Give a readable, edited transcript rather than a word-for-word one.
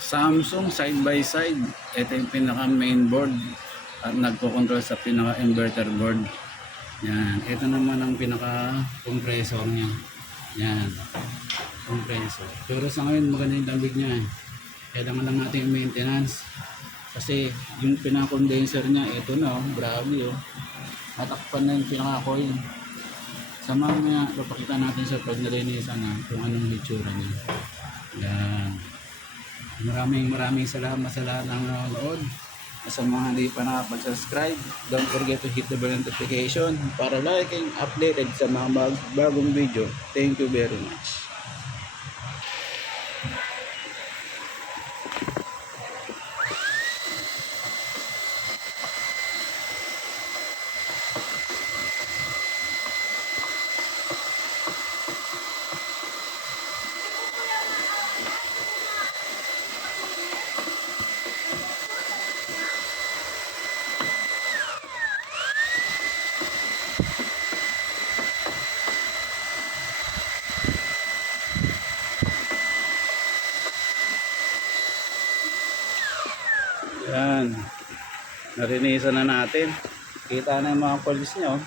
Samsung side by side. Ito yung pinaka main board at nagko-control sa pinaka inverter board. Yan, ito naman ang pinaka compressor niya. Yan, compressor. Pero sa ngayon maganda yung tambig niya. Kailangan lang natin yung maintenance. Kasi yung pinaka condenser niya, ito na oh, grabe oh. Natakpan na yung pinaka coil. Sa mamaya, papakita natin sa pag nalinisan na kung anong itsura niya. Yan. Maraming salamat sa lahat ng nanonood. Sa mga hindi pa nakapag-subscribe, don't forget to hit the bell notification para like and updated sa mga bagong video. Thank you very much. Yan. Narinisan na natin. Kita na yung mga coils niya oh.